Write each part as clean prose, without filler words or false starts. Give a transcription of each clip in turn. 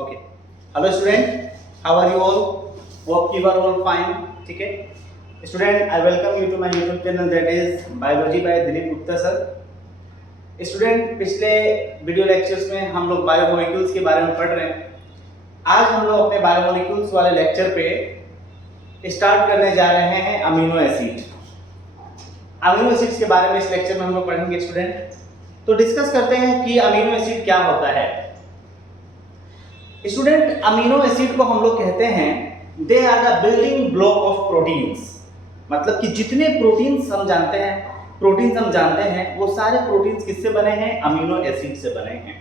Okay, hello student, how are you all? Hope you are all fine. ठीक है student, I welcome you to my YouTube channel that is biology by Dilip Gupta sir. Student, पिछले video lectures में हम लोग biomolecules के बारे में पढ़ रहे हैं। आज हम लोग अपने बायोमोलिक्यूल्स वाले लेक्चर पे स्टार्ट करने जा रहे हैं अमीनो एसिड। अमीनो एसिड्स के बारे में इस लेक्चर में हम लोग पढ़ेंगे स्टूडेंट। तो डिस्कस करते हैं कि अमीनो एसिड क्या होता है। स्टूडेंट, अमीनो एसिड को हम लोग कहते हैं they are the building block of proteins. मतलब कि जितने प्रोटीन्स हम जानते हैं वो सारे प्रोटीन्स किससे बने हैं? अमीनो एसिड से बने हैं।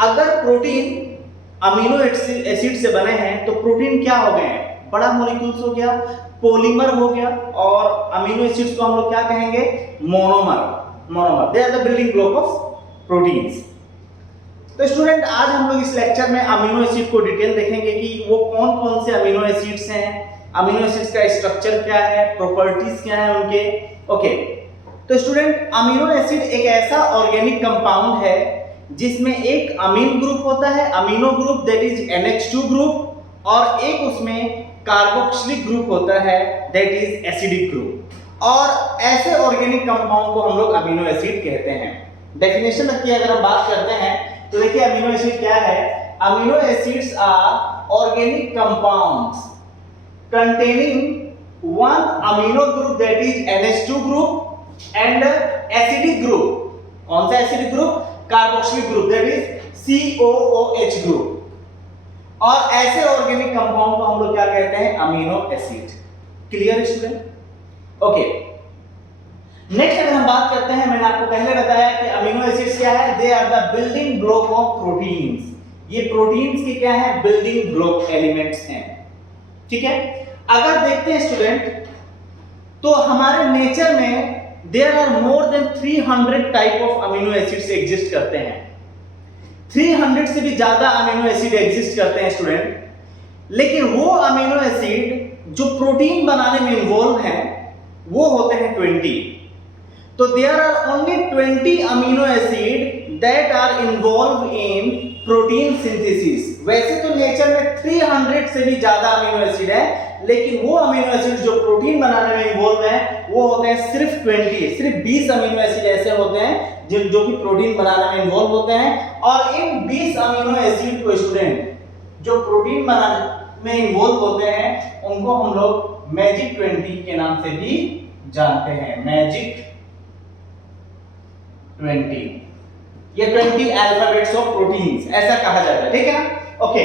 अगर प्रोटीन अमीनो एसिड से बने हैं तो प्रोटीन क्या हो गए हैं? बड़ा मॉलिक्यूल्स हो गया, पॉलीमर हो गया, और अमीनो एसिड्स को हम लोग क्या कहेंगे? Monomer. They are the building block of proteins. तो स्टूडेंट, आज हम लोग इस लेक्चर में अमीनो एसिड को डिटेल देखेंगे कि वो कौन कौन से अमीनो एसिड्स हैं, अमीनो एसिड्स का स्ट्रक्चर क्या है, प्रॉपर्टीज क्या है उनके। ओके, तो स्टूडेंट, अमीनो एसिड एक ऐसा ऑर्गेनिक कंपाउंड है जिसमें एक अमीन ग्रुप होता है, amino group that is NH2 group, और एक उसमें कार्बोक्सिलिक ग्रुप होता है दैट इज एसिडिक ग्रुप। और ऐसे ऑर्गेनिक कंपाउंड को हम लोग अमीनो एसिड कहते हैं। डेफिनेशन की अगर हम बात करते हैं तो देखिए अमीनो एसिड क्या है? Amino acids are organic compounds containing one amino group that is NH2 group and acidic group. कौन सा acidic group? Carboxylic group that is COOH group. और ऐसे ऑर्गेनिक कंपाउंड को हम लोग क्या कहते हैं? Amino acid. Clear student? Okay, next अगर हम बात करते हैं, मैंने आपको पहले बताया कि अमीनो एसिड्स क्या है? They are the building block of proteins. ये प्रोटीन्स के क्या है? बिल्डिंग ब्लॉक एलिमेंट्स हैं। ठीक है, अगर देखते हैं स्टूडेंट तो हमारे नेचर में there are more than 300 type of amino acids exist करते हैं। 300 से भी ज्यादा अमीनो एसिड एग्जिस्ट करते हैं स्टूडेंट। लेकिन वो अमीनो एसिड जो प्रोटीन बनाने में इन्वॉल्व हैं वो होते हैं 20। तो there are only 20 amino acid that are involve in protein synthesis. वैसे तो नेचर में 300 से भी ज्यादा अमीनो एसिड है, लेकिन वो अमीनो एसिड जो प्रोटीन बनाने में इन्वॉल्व है वो होते हैं सिर्फ 20 अमीनो एसिड ऐसे होते हैं जो कि प्रोटीन बनाने में इन्वॉल्व होते हैं। और इन 20 अमीनो एसिड को स्टूडेंट जो प्रोटीन बनाने में इन्वॉल्व होते हैं उनको हम लोग मैजिक 20 के नाम से भी जानते हैं। मैजिक 20, ये 20 अल्फाबेट्स ऑफ प्रोटीन्स ऐसा कहा जाता है। ठीक है ना? ओके,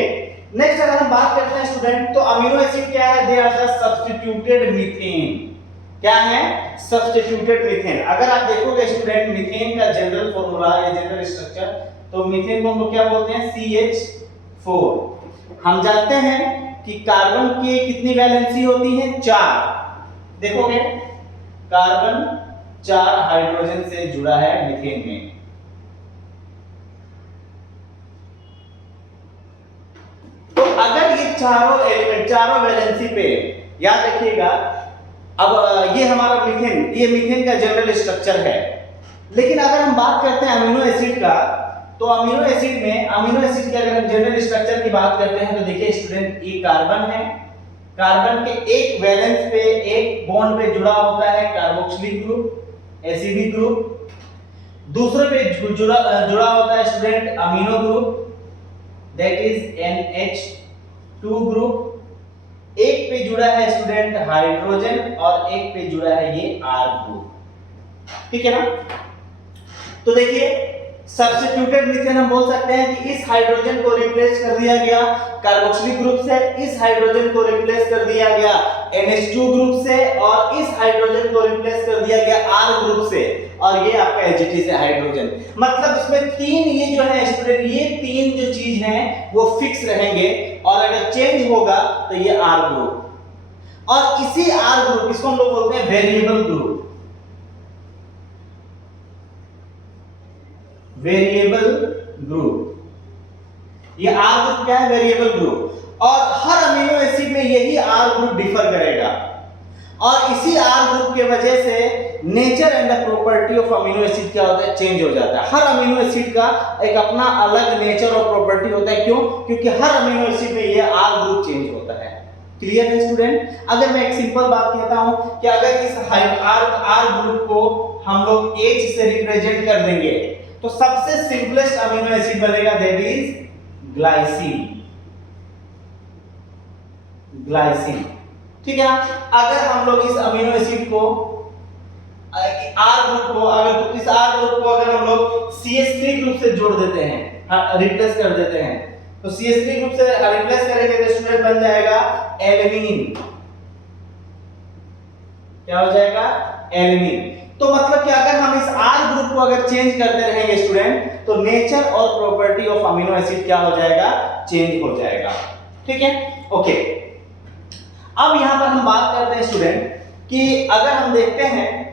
नेक्स्ट अगर हम बात करते हैं स्टूडेंट तो अमीनो एसिड क्या है? They are the substituted methane. क्या है? Substituted methane. अगर आप देखोगे स्टूडेंट मीथेन का जनरल फार्मूला या जनरल स्ट्रक्चर, तो मीथेन को हम लोग क्या बोलते हैं? CH4। हम जानते हैं कि कार्बन की कितनी वैलेंसी होती है? 4। देखोगे कार्बन 4 हाइड्रोजन से जुड़ा है मीथेन में। तो अगर ये चारों एलिमेंट चारों वैलेंसी पे, याद रखिएगा, अब ये हमारा मीथेन, ये मीथेन का जनरल स्ट्रक्चर है। लेकिन अगर हम बात करते हैं अमीनो एसिड का, तो अमीनो एसिड की अगर हम जनरल स्ट्रक्चर की बात करते हैं तो देखिए स्टूडेंट, ये कार्बन है, कार्बन के एक वैलेंस पे एक बॉन्ड पे जुड़ा होता है कार्बोक्सिलिक ग्रुप, एसिडिक ग्रुप। दूसरे पे जुड़ा होता है student amino group that is NH2 group. एक पे जुड़ा है स्टूडेंट हाइड्रोजन और एक पे जुड़ा है ये R ग्रुप। ठीक है ना? तो देखिए सब्स्टिट्यूटेड मीथेन हम बोल सकते हैं कि इस हाइड्रोजन को रिप्लेस कर दिया गया कार्बोक्सिलिक ग्रुप से, इस हाइड्रोजन को रिप्लेस कर दिया गया NH2 ग्रुप से, और इस हाइड्रोजन को रिप्लेस कर दिया गया R ग्रुप से, और ये आपका HT से हाइड्रोजन। मतलब इसमें 3 ये जो है स्टूडेंट, ये 3 जो चीज हैं वो फिक्स रहेंगे, और अगर चेंज होगा तो ये R ग्रुप। और इसी R ग्रुप, इसको हम लोग बोलते हैं वेरिएबल ग्रुप। वेरिएबल ग्रुप, ये R ग्रुप क्या है? Variable group. और हर अमीनो एसिड में यही R ग्रुप डिफर करेगा, और इसी R ग्रुप के वजह से nature and the property of amino acid क्या होता है, चेंज हो जाता है। हर अमीनो एसिड का एक अपना अलग नेचर और प्रॉपर्टी होता है। क्यों? क्योंकि हर अमीनो एसिड में ये R ग्रुप चेंज होता है। क्लियर है स्टूडेंट? अगर मैं एक सिंपल बात कहता हूं कि अगर इस R ग्रुप को हम लोग H से रिप्रेजेंट कर देंगे तो सबसे सिंपलेस्ट अमीनो एसिड बनेगा, दैट इज ग्लाइसिन। ग्लाइसिन, ठीक है। अगर हम लोग इस अमीनो एसिड को R ग्रुप को अगर हम लोग CH3 ग्रुप से जोड़ देते हैं, रिप्लेस कर देते हैं, तो CH3 ग्रुप से रिप्लेस करेंगे तो स्टूडेंट बन जाएगा एल्यूमिन। क्या हो जाएगा? एल्यूमिन। तो मतलब कि अगर हम इस R ग्रुप को अगर चेंज करते रहेंगे स्टूडेंट, तो नेचर और प्रॉपर्टी ऑफ अमीनो एसिड क्या हो जाएगा? चेंज हो जाएगा। ठीक है, ओके। अब यहां पर हम बात करते हैं स्टूडेंट कि अगर हम देखते हैं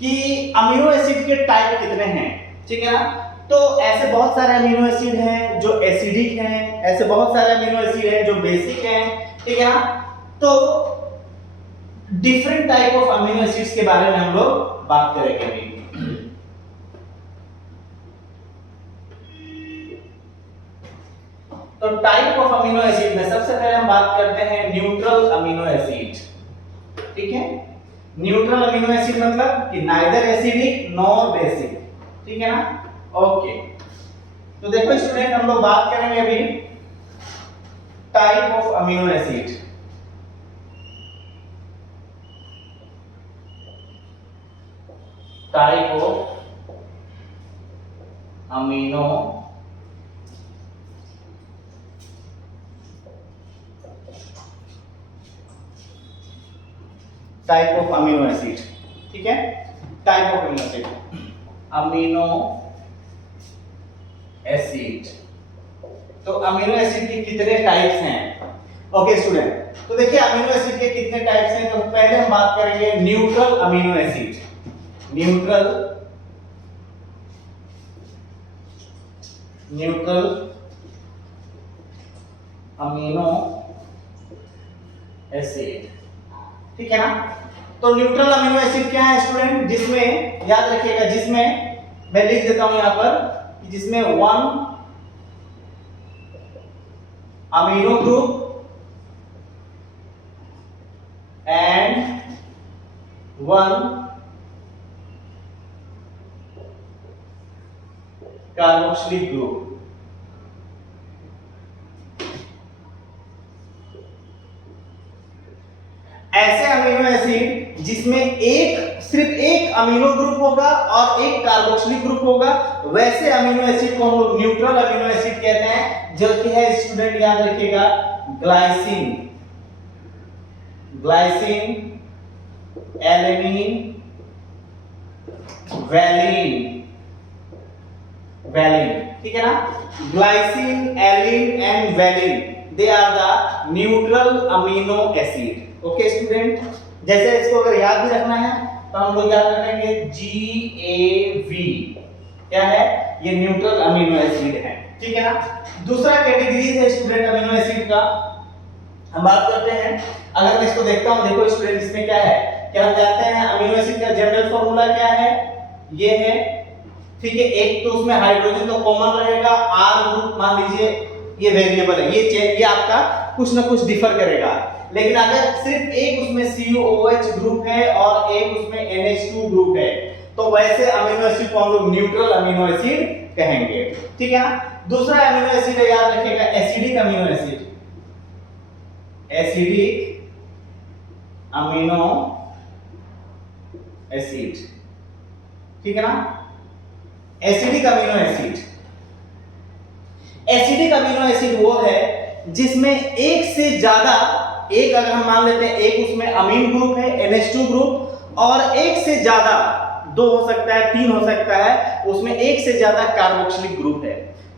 कि अमीनो एसिड के टाइप कितने हैं, ठीक है ना। तो ऐसे बहुत सारे अमीनो एसिड हैं जो एसिडिक हैं, ऐसे बहुत सारे अमीनो एसिड हैं जो बेसिक हैं, ठीक है ना। तो different type of amino acids के बारे में हम लोग बात करेंगे अभी। तो टाइप ऑफ अमीनो एसिड में सबसे पहले हम बात करते हैं न्यूट्रल अमीनो एसिड, ठीक है। न्यूट्रल अमीनो एसिड मतलब कि नाइदर एसिडिक नॉर बेसिक, ठीक है ना। ओके, तो देखो स्टूडेंट हम लोग बात करेंगे अभी type of amino acid. Type of amino type of amino acid, ठीक है। Type of amino acid, amino acid. तो अमीनो एसिड के कितने टाइप्स हैं? ओके स्टूडेंट, तो देखिए अमीनो एसिड के कितने टाइप्स हैं। तो पहले हम बात करेंगे neutral amino acid. Neutral amino acid, ठीक है ना। तो न्यूट्रल अमीनो एसिड क्या है स्टूडेंट? जिसमें याद रखिएगा, जिसमें मैं लिख देता हूं यहां पर, जिसमें 1 amino group and 1 carboxylic group. ऐसे अमीनो एसिड जिसमें सिर्फ एक अमीनो ग्रुप होगा और एक कार्बोक्सिलिक ग्रुप होगा, वैसे अमीनो एसिड को हम लोग न्यूट्रल अमीनो एसिड कहते हैं, जो कि है स्टूडेंट याद रखिएगा ग्लाइसिन, एलेनिन, वैलिन, ठीक है ना। Glycine, alanine and valine, they are the neutral amino acid. Okay student, जैसे इसको अगर याद भी रखना है तो हम लोग याद रखेंगे GAV, क्या है? ये न्यूट्रल अमीनो एसिड है, ठीक है ना। दूसरा कैटेगरी है स्टूडेंट अमीनो एसिड का, हम बात करते हैं। अगर मैं इसको देखता हूं, देखो स्टूडेंट इसमें क्या है, क्या हम जानते हैं अमीनो एसिड का जनरल फार्मूला क्या है? ये है, ठीक है। एक तो उसमें हाइड्रोजन तो कॉमन रहेगा, R ग्रुप मान लीजिए ये वेरिएबल है, ये आपका कुछ ना कुछ डिफर करेगा। लेकिन अगर सिर्फ एक उसमें COOH ग्रुप है और एक उसमें NH2 ग्रुप है, तो वैसे अमीनो एसिड को हम लोग न्यूट्रल अमीनो एसिड कहेंगे, ठीक है ना। दूसरा अमीनो एसिड है, याद रखिएगा acidic amino acid, acidic amino acid, ठीक है ना। Acidic amino acid, acidic amino acid वो है जिसमें एक से ज्यादा, एक अगर हम मान लेते हैं एक उसमें अमीन ग्रुप है NH2 ग्रुप, और एक से ज्यादा, 2 हो सकता है, 3 हो सकता है, उसमें एक से ज्यादा कार्बोक्सिलिक ग्रुप है।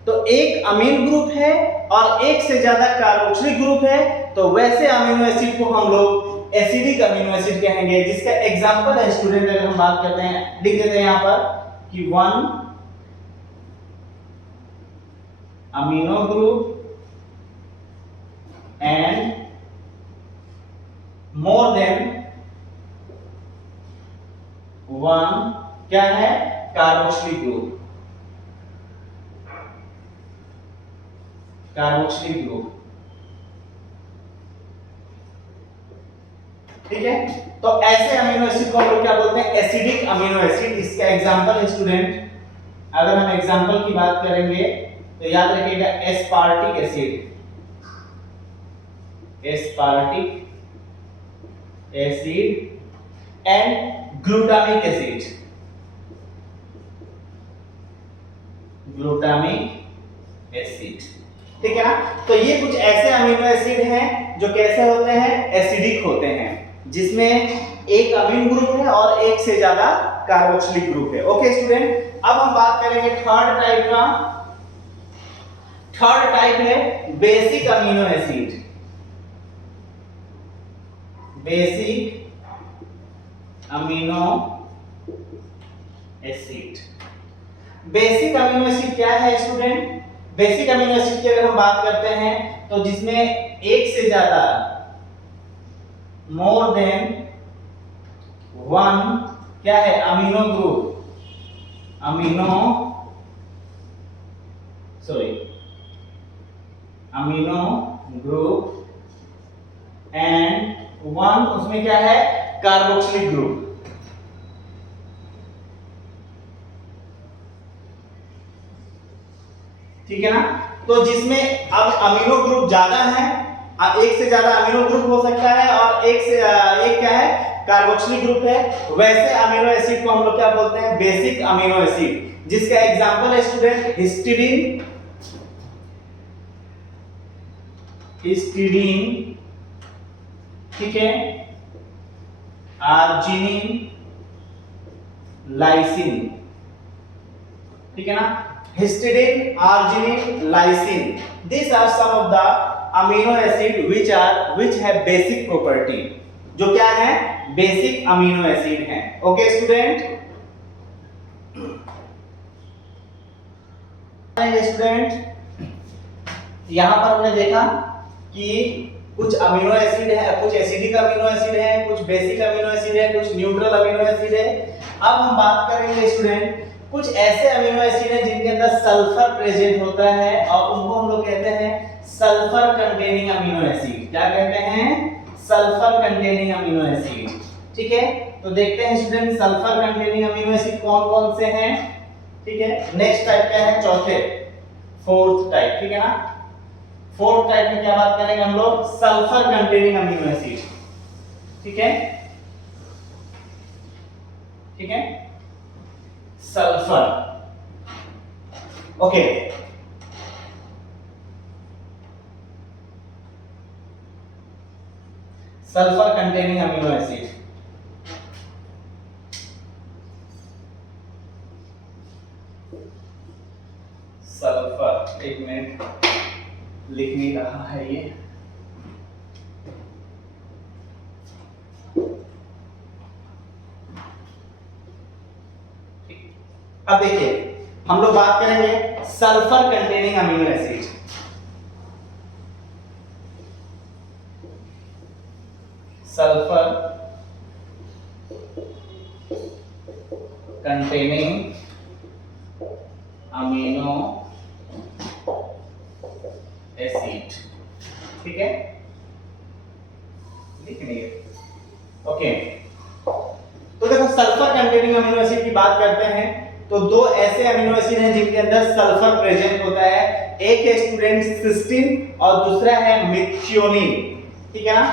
तो एक अमीन ग्रुप है और एक से ज्यादा कार्बोक्सिलिक ग्रुप है, तो वैसे अमीनो एसिड को हम लोग एसिडिक अमीनो एसिड कहेंगे। जिसका एग्जांपल है स्टूडेंट, अगर हम बात करते हैं, लिख देते हैं यहां पर कि 1 amino group and more than one क्या है, कार्बोक्सिलिक ग्रुप, कार्बोक्सिलिक ग्रुप। ठीक है, तो ऐसे अमीनो एसिड को हम लोग क्या बोलते हैं, एसिडिक अमीनो एसिड। इसका एग्जांपल है स्टूडेंट, अगर हम एग्जांपल की बात करेंगे तो याद रखिएगा aspartic acid, aspartic acid and glutamic acid, glutamic acid. ठीक है ना, तो ये कुछ ऐसे अमीनो एसिड हैं जो कैसे होते हैं, एसिडिक होते हैं, जिसमें एक अमीन ग्रुप है और एक से ज्यादा कार्बोक्सिलिक ग्रुप है। ओके स्टूडेंट, अब हम बात करेंगे थर्ड टाइप का। थर्ड टाइप है basic amino acid, basic amino acid. Basic amino acid क्या है स्टूडेंट, बेसिक अमीनो एसिड की अगर हम बात करते हैं तो जिसमें एक से ज्यादा, मोर देन वन क्या है, amino group, amino amino group and one उसमें क्या है, कार्बोक्सिलिक ग्रुप। ठीक है ना, तो जिसमें अब अमीनो ग्रुप ज्यादा है, एक से ज्यादा अमीनो ग्रुप हो सकता है और एक क्या है, कार्बोक्सिलिक ग्रुप है, वैसे अमीनो एसिड को हम लोग क्या बोलते हैं, बेसिक अमीनो एसिड। जिसका एग्जांपल है स्टूडेंट हिस्टीडीन, हिस्टीडीन, ठीक है, आर्जिनिन, लाइसिन। ठीक है ना, histidine, arginine, lysine, these are some of the amino acid which have basic property, जो क्या है, बेसिक अमीनो एसिड हैं। ओके स्टूडेंट, यहां पर हमने देखा कि कुछ अमीनो एसिड है, कुछ एसिडिक अमीनो एसिड है, कुछ बेसिक अमीनो एसिड है, कुछ न्यूट्रल अमीनो एसिड है। अब हम बात करेंगे स्टूडेंट कुछ ऐसे अमीनो एसिड हैं जिनके अंदर सल्फर प्रेजेंट होता है और उनको हम लोग कहते हैं सल्फर कंटेनिंग अमीनो एसिड। क्या कहते हैं, सल्फर कंटेनिंग अमीनो एसिड। ठीक है, तो देखते हैं student sulphur containing amino acid कौन कौन से हैं। ठीक है, नेक्स्ट टाइप क्या है, चौथे, फोर्थ टाइप। ठीक है ना, फोर्थ टाइप में क्या बात करेंगे हम लोग, सल्फर कंटेनिंग अमीनो एसिड। ठीक है, ठीक है, sulphur. Okay, sulphur containing amino acid. Sulphur, एक मिनट, लिख नहीं रहा है ये। अब देखिए हम लोग बात करेंगे sulphur containing amino acid. Sulphur containing amino acid. ठीक है, लिख लीजिए। ओके, तो देखो सल्फर कंटेनिंग अमीनो एसिड की बात करते हैं तो दो ऐसे अमीनो एसिड हैं जिनके अंदर सल्फर प्रेजेंट होता है। एक है स्टूडेंट सिस्टीन और दूसरा है मिथियोनिन। ठीक है ना,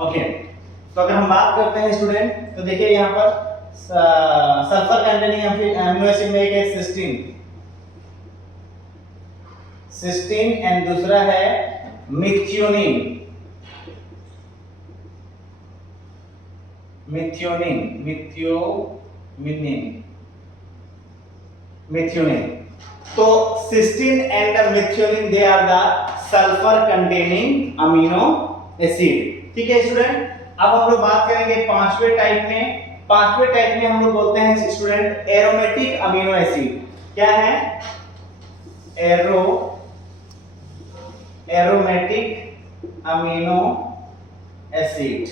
ओके, तो अगर हम बात करते हैं स्टूडेंट तो देखिए यहां पर सल्फर कंटेनिंग अमीनो एसिड में एक है सिस्टीन, सिस्टीन एंड दूसरा है मिथियोनिन, मिथियोनिन, मिथियोनिन। तो cysteine and methionine they are the sulphur containing amino acid. ठीक है स्टूडेंट, अब हम लोग बात करेंगे पांचवें टाइप में। पांचवें टाइप में हम लोग बोलते हैं स्टूडेंट एरोमेटिक अमीनो एसिड। क्या है, aromatic amino acid.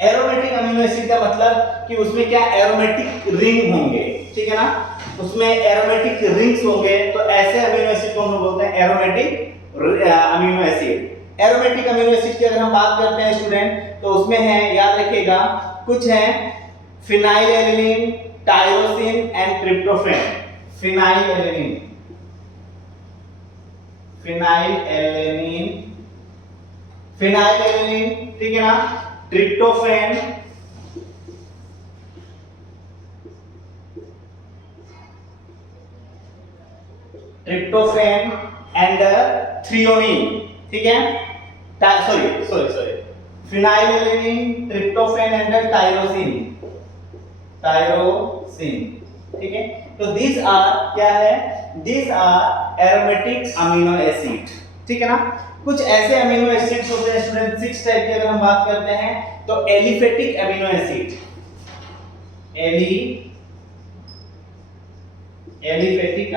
Aromatic amino acid का मतलब कि उसमें क्या एरोमेटिक रिंग होंगे, ठीक है ना, उसमें एरोमेटिक रिंग्स होंगे, तो ऐसे अमीनो एसिड को हम लोग बोलते हैं aromatic amino acid. Aromatic amino acid की अगर हम बात करते हैं स्टूडेंट, तो उसमें है, याद रखिएगा, कुछ है phenylalanine, tyrosine and tryptophan. Phenylalanine, ठीक है ना, ट्रिप्टोफैन, एंड थ्रियोनिन, ठीक है, sorry phenylalanine, tryptophan and tyrosine, ठीक है। तो these आर क्या है, these are aromatic amino acid, ठीक है ना। कुछ ऐसे अमीनो एसिड्स होते हैं स्टूडेंट, 6 टाइप की अगर हम बात करते हैं, तो aliphatic amino acid, aliphatic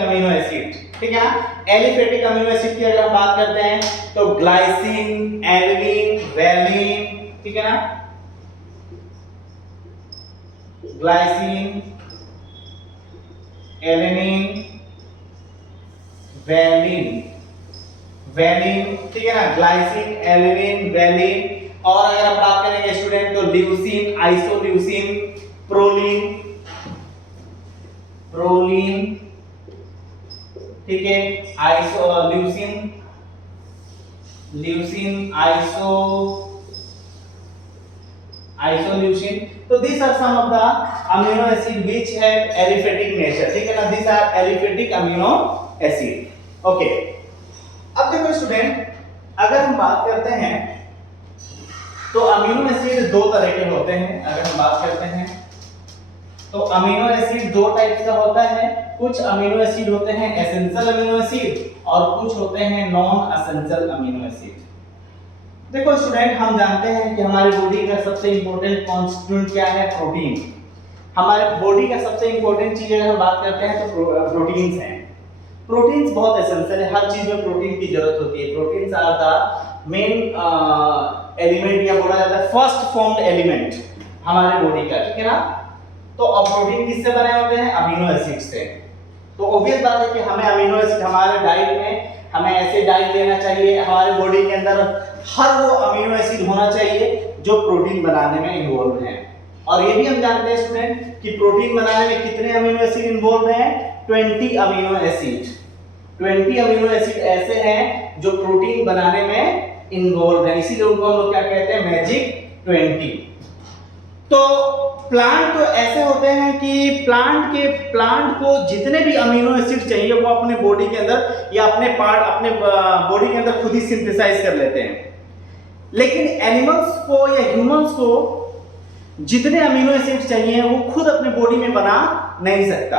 amino acid, ठीक है ना। एलिफेटिक अमीनो एसिड की अगर हम बात करते हैं, तो ग्लाइसिन, एलिनिन, वैलिन, ठीक है ना, ग्लाइसिन, एलिनिन, वैलिन, ठीक है ना, ग्लाइसिन, एलिनिन, वैलिन। और अगर हम बात करेंगे स्टूडेंट, तो ल्यूसीन, आइसोल्यूसीन, प्रोलीन, ठीक है, आइसोल्यूसिन। तो these are some of the amino acid which have aliphatic nature, ठीक है ना, these are aliphatic amino acid। Okay, अब देखो स्टूडेंट, अगर हम बात करते हैं, तो अमीनो एसिड दो तरह के होते हैं। अगर हम बात करते हैं, तो अमीनो एसिड दो टाइप का होता है। कुछ अमीनो एसिड होते हैं एसेंशियल अमीनो एसिड और कुछ होते हैं नॉन एसेंशियल अमीनो एसिड। देखो स्टूडेंट, हम जानते हैं कि हमारे बॉडी का सबसे इंपॉर्टेंट कॉन्स्टिट्यूएंट क्या है, प्रोटीन। हमारे बॉडी का सबसे इंपॉर्टेंट चीज अगर हम बात करते हैं, तो प्रोटीन्स हैं। प्रोटीन्स बहुत एसेंशियल है, हर चीज में प्रोटीन की जरूरत होती है। Proteins are the main element, या बोला जाता है फर्स्ट फॉर्म्ड एलिमेंट हमारे बॉडी का, ठीक है ना। तो अब प्रोटीन किससे बने होते हैं, अमीनो एसिड से। तो ऑब्वियस बात है कि हमें अमीनो एसिड हमारे डाइट में, हमें ऐसे डाइट लेना चाहिए, हमारे बॉडी के अंदर हर वो अमीनो एसिड होना चाहिए जो प्रोटीन बनाने में इन्वॉल्व हैं। और ये भी हम जानते हैं स्टूडेंट कि प्रोटीन बनाने में कितने अमीनो एसिड इन्वॉल्व हैं, 20 अमीनो एसिड। 20 अमीनो एसिड ऐसे हैं जो प्रोटीन बनाने में इन्वॉल्व हैं, इसीलिए उनको हम लोग क्या कहते हैं, मैजिक 20। तो प्लांट तो ऐसे होते हैं कि प्लांट को जितने भी अमीनो एसिड चाहिए वो अपने बॉडी के अंदर या अपने बॉडी के अंदर खुद ही सिंथेसाइज कर लेते हैं। लेकिन एनिमल्स को या ह्यूमंस को जितने अमीनो एसिड चाहिए वो खुद अपने बॉडी में बना नहीं सकता।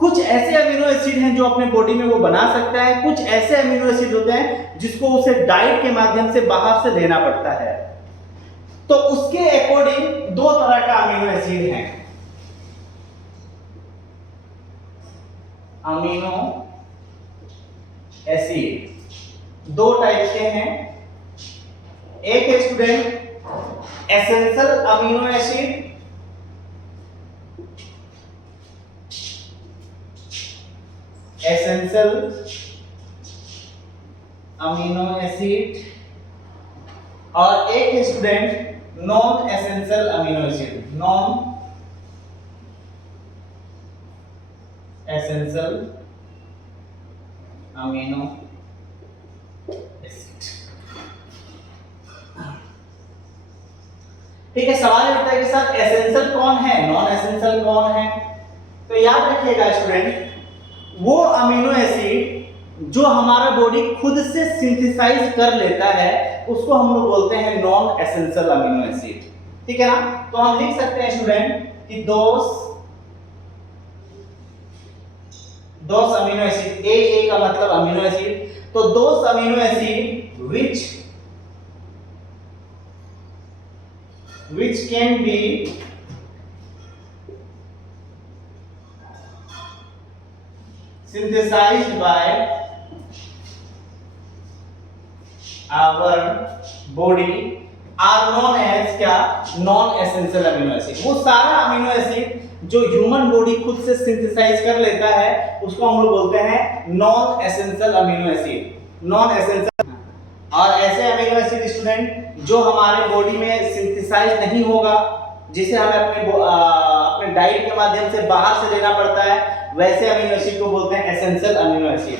कुछ ऐसे अमीनो एसिड हैं जो अपने बॉडी में वो बना सकता है, कुछ ऐसे अमीनो एसिड होते हैं जिसको उसे डाइट के माध्यम से बाहर से लेना पड़ता है। तो उसके अकॉर्डिंग दो तरह का अमीनो एसिड है। अमीनो एसिड दो टाइप के हैं। एक है student essential amino acid, essential amino acid, और एक है student non essential amino acid, non essential amino acid. ठीक है, सवाल उठता है कि सर एसेंशियल कौन है, नॉन एसेंशियल कौन है। तो याद रखिएगा स्टूडेंट, वो अमीनो एसिड जो हमारा बॉडी खुद से सिंथेसाइज कर लेता है उसको हम लोग बोलते हैं नॉन एसेंशियल अमीनो एसिड। ठीक है ना। तो हम लिख सकते हैं स्टूडेंट कि दोस अमीनो एसिड, ए का मतलब अमीनो एसिड, तो those amino acid which can be synthesized by our body are known as क्या, नॉन एसेंशियल अमीनो एसिड। वो सारा अमीनो एसिड जो ह्यूमन बॉडी खुद से सिंथेसाइज कर लेता है उसको हम लोग बोलते हैं non essential amino acid, non essential. और ऐसे अमीनो एसिड स्टूडेंट जो हमारे बॉडी में सिंथेसाइज नहीं होगा, जिसे हमें अपने डाइट के माध्यम से बाहर से लेना पड़ता है, वैसे अमीनो एसिड को बोलते हैं एसेंशियल अमीनो एसिड।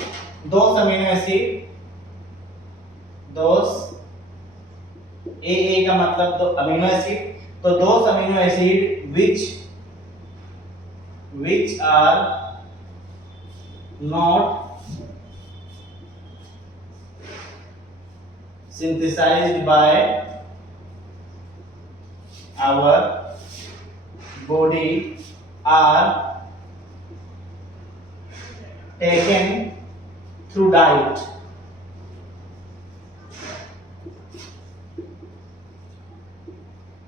दोस्त अमीनो एसिड, दोस्त ए का मतलब तो अमीनो एसिड, तो दोस्त amino acid which are not synthesized by our body are taken through diet।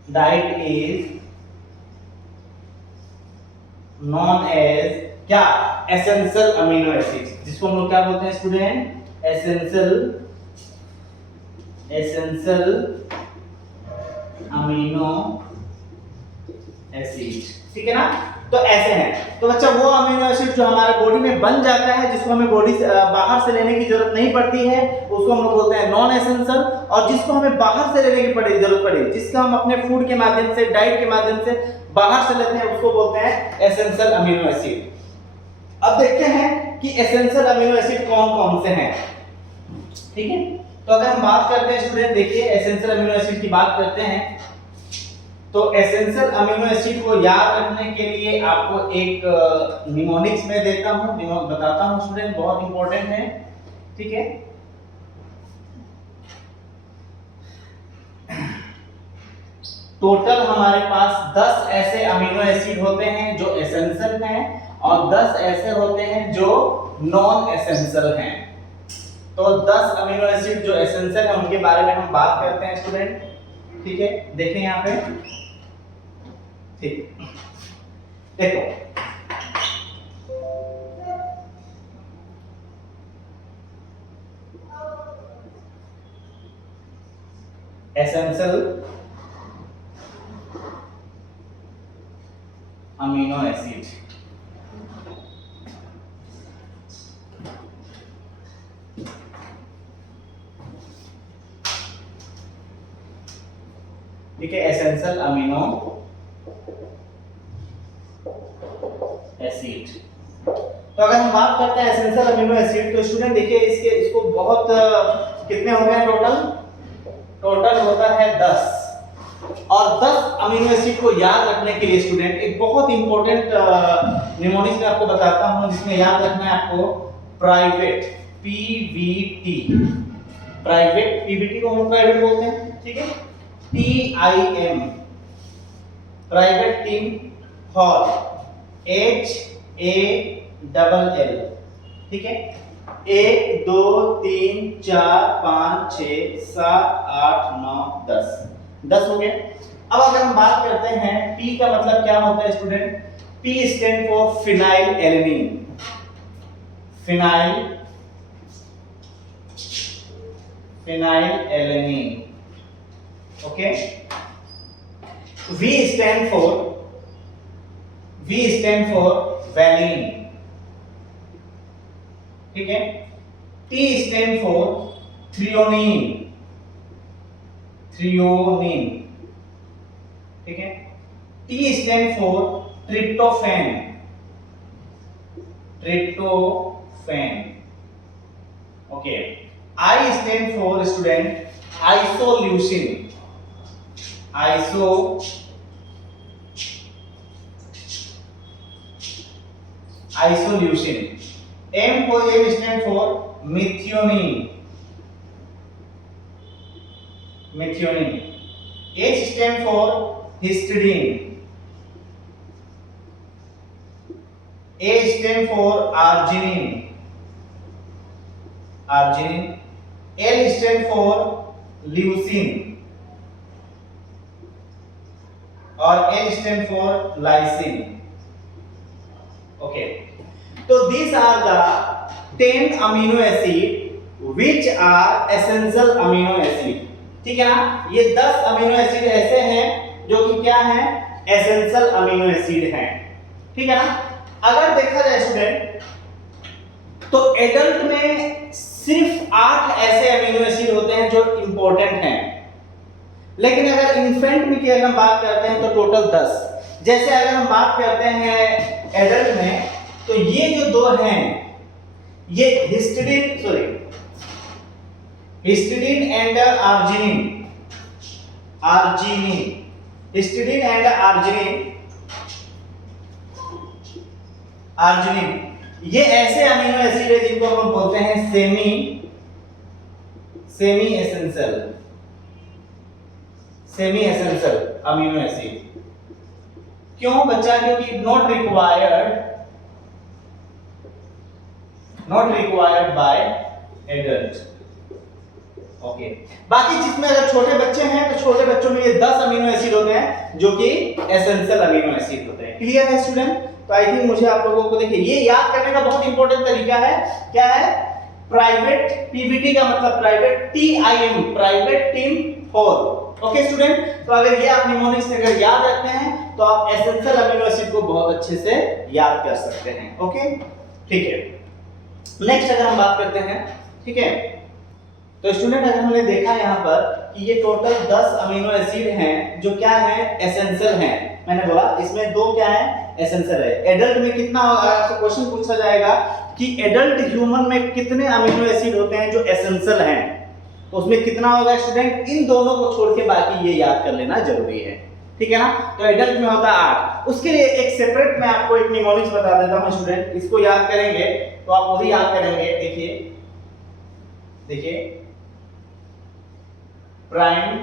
Diet is known as क्या, एसेंशियल अमीनो एसिड, जिसको हम लोग क्या बोलते हैं स्टूडेंट, एसेंशियल अमीनो एसिड। ठीक है ना। तो ऐसे हैं। तो बच्चा वो अमीनो एसिड जो हमारे बॉडी में बन जाता है, जिसको हमें बॉडी से बाहर से लेने की जरूरत नहीं पड़ती है, उसको हम लोग बोलते हैं नॉन एसेंशियल। और जिसको हमें बाहर से लेने की जरूरत पड़े, जिसका हम अपने फूड के माध्यम से, डाइट के माध्यम से बाहर से लेते हैं, उसको बोलते हैं एसेंशियल अमीनो एसिड। अब देखते हैं कि एसेंशियल अमीनो एसिड कौन कौन से हैं। ठीक है। तो अगर हम बात करते हैं स्टूडेंट, देखिए एसेंशियल अमीनो एसिड की बात करते हैं, तो एसेंशियल अमीनो एसिड को याद रखने के लिए आपको एक निमोनिक्स में देता हूं, बताता हूं स्टूडेंट, बहुत इंपॉर्टेंट है। ठीक है। टोटल हमारे पास 10 ऐसे अमीनो एसिड होते हैं जो एसेंशियल हैं, और 10 ऐसे होते हैं जो नॉन एसेंशियल हैं। तो 10 अमीनो एसिड जो एसेंशियल है उनके बारे में हम बात करते हैं स्टूडेंट। ठीक है, देखें यहाँ पे। ठीक, देखो एसेंशियल अमीनो एसिड, ठीक है, एसेंशियल अमीनो एसिड। तो अगर हम बात करते हैं एसेंशियल अमीनो एसिड, तो स्टूडेंट देखिए इसको बहुत कितने हो गए टोटल होता है 10। और 10 अमीनो एसिड को याद रखने के लिए स्टूडेंट एक बहुत इंपॉर्टेंट निमोनिक्स में आपको बताता हूं, जिसमें याद रखना है आपको प्राइवेट पीवीटी। प्राइवेट पीवीटी को हम प्राइवेट बोलते हैं। ठीक है। TIM private team hall HALL। ठीक है। 1 2 3 4 5 6 7 8 9 10 हो गया। अब अगर हम बात करते हैं P का मतलब क्या होता है student, P stand for phenyl alanine. Phenyl alanine. Okay. V stand for valine। ठीक है। T stand for threonine। ठीक है। T stand for tryptophan। Okay. I stand for student isoleucine। isoleucine। M stand for methionine। H stand for histidine। A stand for arginine। L stand for leucine, और L stand for lysine। Okay. तो these are the 10 amino acid which are essential amino acid, ठीक है ना। ये 10 amino acid ऐसे हैं जो कि क्या हैं, एसेंशियल अमीनो एसिड हैं, ठीक है ना। अगर देखा जाए स्टूडेंट तो एडल्ट में सिर्फ 8 ऐसे अमीनो एसिड होते हैं जो इंपॉर्टेंट हैं, लेकिन अगर इन्फेंट में की अगर हम बात करते हैं तो टोटल 10। जैसे अगर हम बात करते हैं एडल्ट में, तो ये जो दो हैं, ये histidine and histidine and arginine, ये ऐसे अमीनो एसिड है जिनको हम बोलते हैं सेमी एसेंशियल अमीनो एसिड। क्यों बच्चा? क्योंकि not required by adult. Okay, बाकी जिसमें अगर छोटे बच्चे हैं तो छोटे बच्चों में ये 10 अमीनो एसिड होते हैं जो कि एसेंशियल अमीनो एसिड होते हैं। क्लियर है स्टूडेंट? तो आई थिंक मुझे आप लोगों को देखिए ये याद करने का बहुत इंपॉर्टेंट तरीका है। क्या है? प्राइवेट, पीवीटी का मतलब private, TIM private team for. Okay student, तो अगर ये आप निमोनिक्स से अगर याद रखते हैं तो आप एसेंशियल अमीनो एसिड को बहुत अच्छे से याद कर सकते हैं। ओके, ठीक है। नेक्स्ट अगर हम बात करते हैं, ठीक है, तो स्टूडेंट अगर हमने देखा यहाँ पर कि ये टोटल 10 अमीनो एसिड हैं जो क्या है, एसेंशियल हैं। मैंने बोला इसमें दो क्या है, एसेंशियल है। एडल्ट में कितना होगा, आपसे क्वेश्चन पूछा जाएगा कि एडल्ट ह्यूमन में कितने अमीनो एसिड होते हैं जो एसेंशियल हैं, तो उसमें कितना होगा स्टूडेंट? इन दोनों को छोड़ के बाकी ये याद कर लेना जरूरी है, ठीक है ना। तो एडल्ट में होता है 8। उसके लिए एक सेपरेट मैं आपको एक निमोनिक्स बता देता हूं स्टूडेंट, इसको याद करेंगे तो आप वो भी याद करेंगे। देखिए prime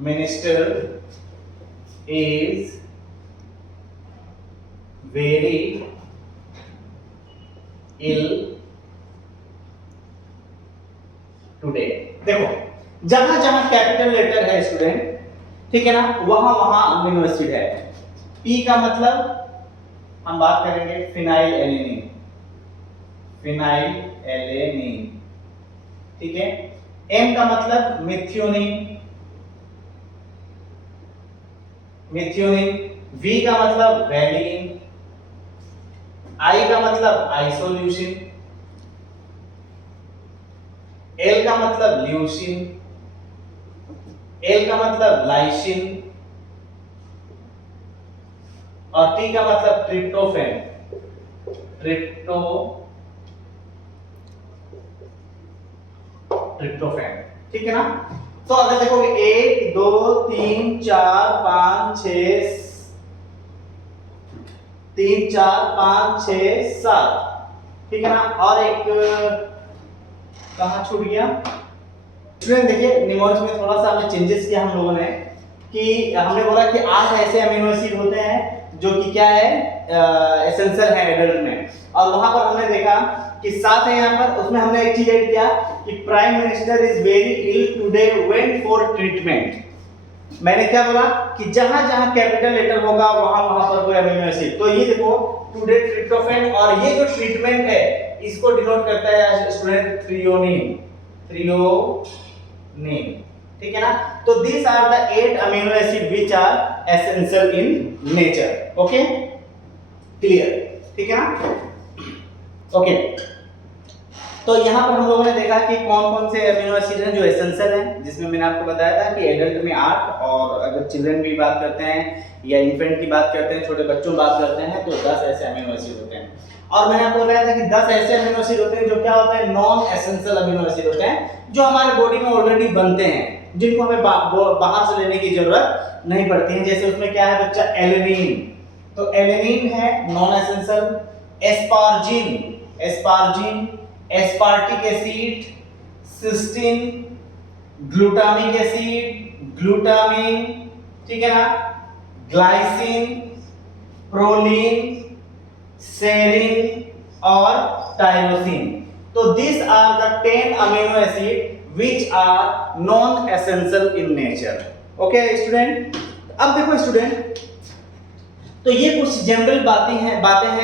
minister is very ill today. देखो जहां जहां कैपिटल लेटर है स्टूडेंट, ठीक है ना, वहां वहां अमीनो एसिड है। पी का मतलब हम बात करेंगे फिनाइल एलेनिन, ठीक है। एम का मतलब मिथ्योनिन, वी का मतलब वैलिन, आई का मतलब आइसोल्यूसिन, एल का मतलब ल्यूसिन, एल का मतलब लाइसिन और टी का मतलब ट्रिप्टोफैन, ठीक है ना। तो अगर देखोगे 1 2 3 4 5 6 3 4 5 6 7, ठीक है ना। और एक कहां छूट गया स्टूडेंट? देखिए निमोनिक्स में थोड़ा सा हमने चेंजेस किया हम लोगों ने, कि हमने बोला कि 8 ऐसे अमीनो एसिड होते हैं जो कि क्या है, एसेंशियल है एडल्ट में, और वहां पर हमने देखा कि 7 है यहाँ पर। उसमें हमने एक चीज ऐड किया कि prime minister is very ill today went for treatment. मैंने क्या बोला कि जहां जहां कैपिटल लेटर होगा वहां वहां पर कोई अमीनो एसिड, तो ये देखो टुडे ट्रिप्टोफैन, और ये जो ट्रीटमेंट है इसको डिनोट करता है स्टूडेंट थ्रियोनिन, ठीक है ना। तो these are the 8 amino acid which are essential in nature. Okay, clear, ठीक है ना। ओके, तो यहाँ पर हम लोगों ने देखा कि कौन कौन से अमीनो एसिड हैं जो एसेंशियल हैं, जिसमें मैंने आपको बताया था कि एडल्ट में 8, और अगर चिल्ड्रन की बात करते हैं या इन्फेंट की बात करते हैं, छोटे बच्चों की बात करते हैं, तो 10 ऐसे अमीनो एसिड होते हैं। और मैंने आपको बताया था कि 10 ऐसे अमीनो एसिड होते हैं जो क्या होते हैं, नॉन एसेंशियल अमीनो एसिड होते हैं, जो हमारे बॉडी में ऑलरेडी बनते हैं, जिनको हमें बाहर से लेने की जरूरत नहीं पड़ती है। जैसे उसमें क्या है बच्चा, एलेनिन, तो एलेनिन है non essential. Asparagine, aspartic acid, cysteine, glutamic acid, glutamine, ठीक है ना, ग्लाइसिन, प्रोलीन, सेरिन और टाइरोसिन। तो these are the 10 amino acid which are non-essential in nature. Okay student, अब देखो स्टूडेंट, तो ये कुछ जनरल बातें हैं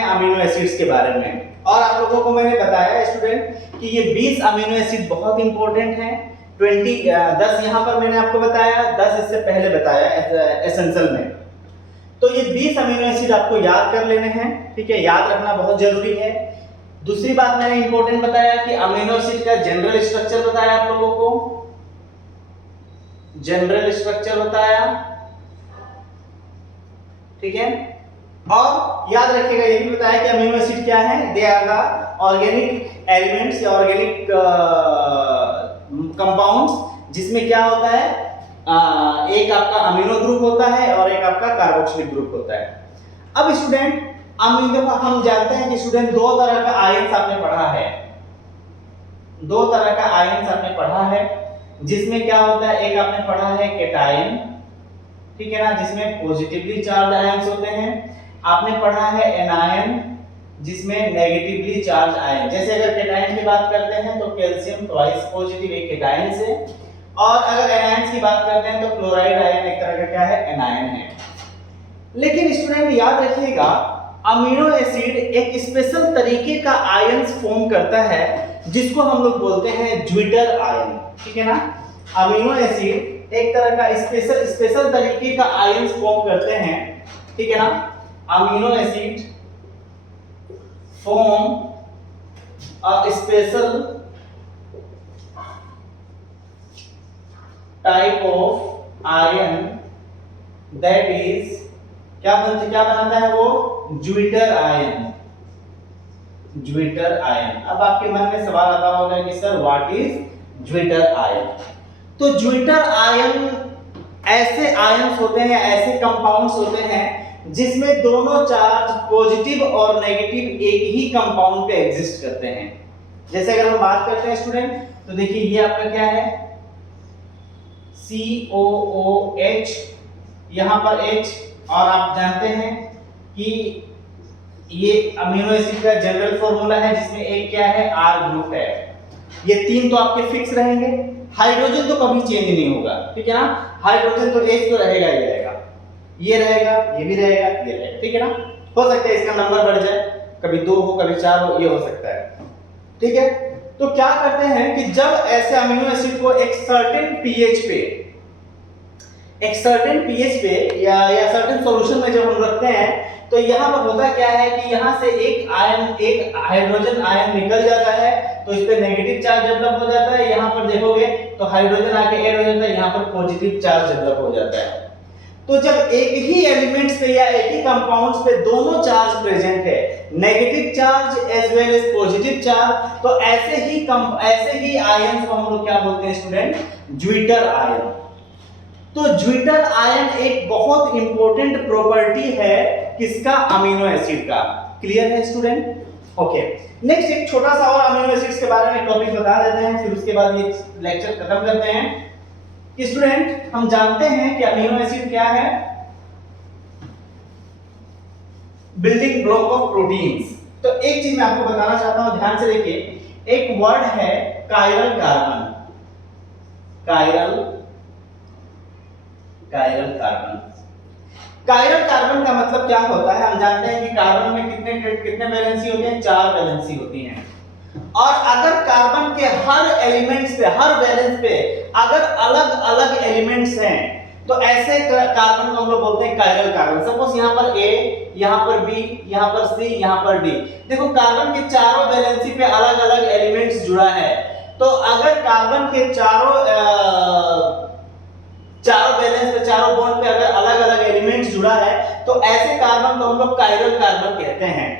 अमीनो एसिड्स के बारे में। और आप लोगों को मैंने बताया स्टूडेंट कि ये 20 अमीनो एसिड बहुत इंपॉर्टेंट हैं। 10 यहाँ पर मैंने आपको बताया, 10 इससे पहले बताया एसेंशियल में। तो ये 20 अमीनो एसिड आपको याद कर लेने हैं, ठीक है, याद रखना बहुत जरूरी है। दूसरी बात मैंने इंपॉर्टेंट बताया कि अमीनो एसिड का जनरल स्ट्रक्चर बताया आप लोगों को, जनरल स्ट्रक्चर बताया, ठीक है। और याद रखिएगा ये भी बताया कि अमीनो एसिड क्या है, they are the organic elements या ऑर्गेनिक कंपाउंड्स जिसमें क्या होता है, एक आपका अमीनो ग्रुप होता है और एक आपका कार्बोक्सिलिक ग्रुप होता है। अब स्टूडेंट अमीनो का हम जानते हैं कि स्टूडेंट दो तरह का आयंस आपने पढ़ा है, दो तरह का आयंस आपने पढ़ा है, जिसमें क्या होता है, एक आपने पढ़ा है केटायन, ठीक है ना, जिसमें पॉजिटिवली चार्ज आयंस होते हैं। आपने पढ़ा है एनायन जिसमें नेगेटिवली चार्ज आयन, जैसे अगर केटायन की बात करते हैं तो कैल्शियम ट्वाइस पॉजिटिव एक केटायन से, और अगर एनायन की बात करते हैं तो क्लोराइड आयन एक तरह का क्या है, एनायन है। लेकिन स्टूडेंट याद रखिएगा अमीनो एसिड एक स्पेशल तरीके का आयंस फॉर्म करता है जिसको हम लोग बोलते हैं ज्विटर आयन, ठीक है ना। अमीनो एसिड एक तरह का स्पेशल तरीके का आयंस फॉर्म करते हैं, ठीक है ना। Amino acid form a special type of ion that is क्या बनाता है वो, ज्विटर आयन, ज्विटर आयन। अब आपके मन में सवाल आता होगा कि sir what is zwitter ion. तो ज्विटर आयन ऐसे आयंस होते हैं, ऐसे कंपाउंड्स होते हैं जिसमें दोनों चार्ज पॉजिटिव और नेगेटिव एक ही कंपाउंड पे एग्जिस्ट करते हैं। जैसे अगर हम बात करते हैं स्टूडेंट तो देखिए ये आपका क्या है, COOH, यहां पर H, और आप जानते हैं कि ये अमीनो एसिड का जनरल फॉर्मूला है जिसमें एक क्या है, R ग्रुप है। ये तीन तो आपके फिक्स रहेंगे, हाइड्रोजन तो कभी चेंज नहीं होगा, ठीक है ना। हाइड्रोजन तो H तो रहेगा ही रहेगा, ये रहेगा, ये भी रहेगा, ये रहेगा, ठीक है ना। हो सकता है इसका नंबर बढ़ जाए, कभी 2 हो कभी 4 हो, ये हो सकता है, ठीक है। तो क्या करते हैं कि जब ऐसे अमीनो एसिड को एक सर्टेन पीएच पे या सर्टेन सॉल्यूशन में जब हम रखते हैं तो यहाँ पर होता क्या है कि यहाँ से एक हाइड्रोजन आयन निकल जाता है, तो इस पे नेगेटिव चार्ज डेवलप हो जाता है। यहाँ पर देखोगे तो हाइड्रोजन आके ऐड हो जाता है, यहाँ पर पॉजिटिव चार्ज डेवलप हो जाता है। तो जब एक ही एलिमेंट्स पे या एक ही कंपाउंड्स पे दोनों चार्ज प्रेजेंट है, negative charge as well as positive charge, तो ऐसे ही आयंस को हम लोग क्या बोलते हैं स्टूडेंट, ज्विटर आयन। तो ज्विटर आयन एक बहुत इंपॉर्टेंट प्रॉपर्टी है किसका, अमीनो एसिड का। क्लियर है स्टूडेंट? ओके, नेक्स्ट एक छोटा सा और अमीनो एसिड्स के बारे में टॉपिक बता देते हैं, फिर उसके बाद ये लेक्चर खत्म करते हैं। स्टूडेंट हम जानते हैं कि अमीनो एसिड क्या है, बिल्डिंग ब्लॉक ऑफ प्रोटीन्स। तो एक चीज मैं आपको बताना चाहता हूं, ध्यान से देखिए, एक वर्ड है कायरल कार्बन, कायरल कार्बन का मतलब क्या होता है, हम जानते हैं कि कार्बन में कितने वैलेंसी होते हैं, 4 वैलेंसी होती हैं। और अगर कार्बन के हर एलिमेंट्स पे, हर वैलेंस पे अगर अलग-अलग एलिमेंट्स हैं तो ऐसे कार्बन को हम लोग बोलते हैं कायरल कार्बन। सपोज यहाँ पर A, यहाँ पर B, यहाँ पर C, यहाँ पर D। देखो कार्बन के चारों वैलेंसी पे अलग-अलग एलिमेंट्स जुड़ा है, तो अगर कार्बन के चारों वैलेंस पे, चारों बॉन्ड पे अगर अलग-अलग एलिमेंट्स जुड़ा है तो ऐसे कार्बन को हम लोग कायरल कार्बन कहते हैं।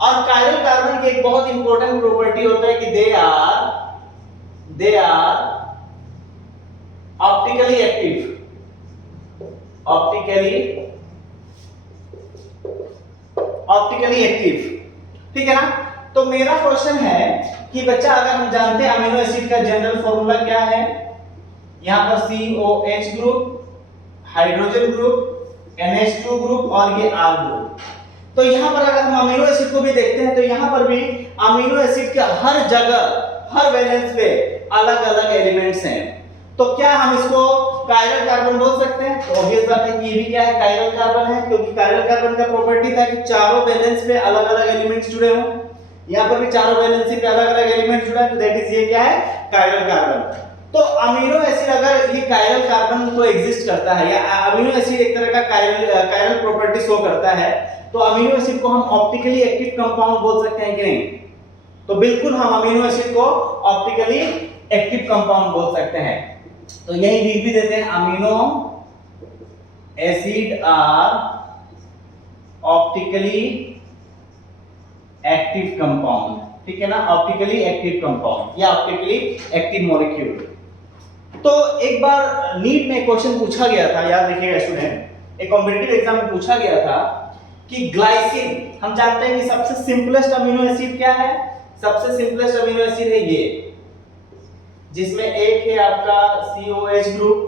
और कायरल कार्बन की एक बहुत इंपॉर्टेंट प्रॉपर्टी होता है कि दे आर ऑप्टिकली एक्टिव, ठीक है ना। तो मेरा क्वेश्चन है कि बच्चा अगर हम जानते हैं अमीनो एसिड का जनरल फॉर्मूला क्या है, यहां पर COH group, hydrogen group, NH2 group और ये R ग्रुप। तो यहां पर अगर हम अमीनो एसिड को भी देखते हैं तो यहां पर भी अमीनो एसिड के हर जगह, हर वैलेंस पे अलग-अलग एलिमेंट्स हैं। तो क्या हम इसको कायरल कार्बन बोल सकते हैं? तो ऑब्वियस बात है कि ये भी क्या है, कायरल कार्बन है, क्योंकि कायरल कार्बन का प्रॉपर्टी था कि चारों वैलेंस पे अलग-अलग एलिमेंट्स जुड़े हों। यहां पर भी चारों वैलेंसी पे अलग-अलग एलिमेंट जुड़ा है, तो दैट इज ये क्या है, कायरल कार्बन। तो अमीनो एसिड अगर ये कायरल कार्बन को एग्जिस्ट करता है या अमीनो एसिड एक तरह का कायरल प्रॉपर्टी शो करता है, तो अमीनो एसिड को हम ऑप्टिकली एक्टिव कंपाउंड बोल सकते हैं कि नहीं? तो बिल्कुल हम अमीनो एसिड को ऑप्टिकली एक्टिव कंपाउंड बोल सकते हैं। तो यही लिख भी देते हैं, amino acid are optically active compound, ठीक है ना, ऑप्टिकली एक्टिव कंपाउंड या ऑप्टिकली एक्टिव मॉलिक्यूल। तो एक बार नीट में क्वेश्चन पूछा गया था, याद रखिएगा स्टूडेंट, एक कॉम्पिटिटिव एग्जाम में पूछा गया था कि ग्लाइसिन, हम जानते हैं कि सबसे सिंपलेस्ट अमीनो एसिड क्या है, सबसे सिंपलेस्ट अमीनो एसिड है ये, जिसमें एक है आपका COH ग्रुप,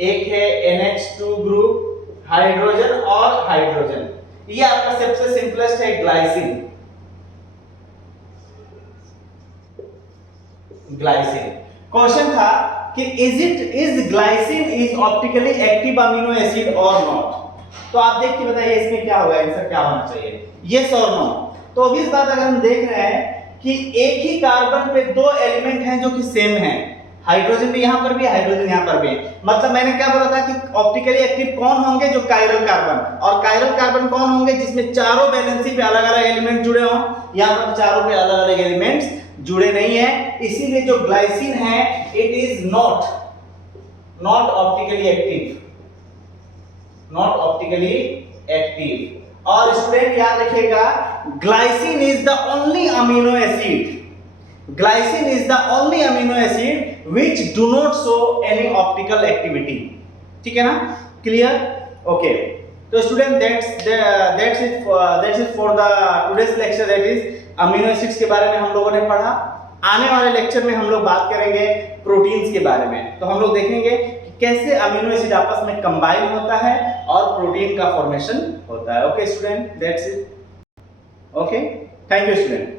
एक है NH2 ग्रुप, हाइड्रोजन और हाइड्रोजन, ये आपका सबसे सिंपलेस्ट है ग्लाइसिन। ग्लाइसिन क्वेश्चन था कि is glycine is optically active amino acid और नॉट? तो आप देख के बताइए इसमें क्या होगा, आंसर क्या होना चाहिए, यस और नो। तो ऑब्वियस बात, अगर हम देख रहे हैं कि एक ही कार्बन पे दो एलिमेंट हैं जो कि सेम हैं, हाइड्रोजन भी यहां पर भी, हाइड्रोजन यहां पर भी, मतलब मैंने क्या बोला था कि ऑप्टिकली एक्टिव कौन होंगे, जो कायरल कार्बन, और कायरल कार्बन कौन होंगे, जिसमें चारों वैलेंसी पे अलग-अलग एलिमेंट जुड़े हों। यहां पर चारों पे अलग-अलग एलिमेंट्स जुड़े नहीं है, इसीलिए जो ग्लाइसिन है it is not optically active, not optically active. और स्टूडेंट याद रखिएगा, glycine is the only amino acid, glycine is the only amino acid which do not show any optical activity, ठीक है ना, क्लियर? ओके, तो student that's it for the today's lecture, that is amino acids के बारे में हम लोगों ने पढ़ा। आने वाले लेक्चर में हम लोग बात करेंगे प्रोटीन्स के बारे में, तो हम लोग देखेंगे कि कैसे अमीनो एसिड आपस में कंबाइन होता है और प्रोटीन का फॉर्मेशन होता है। Okay student, that's it. Okay, thank you student.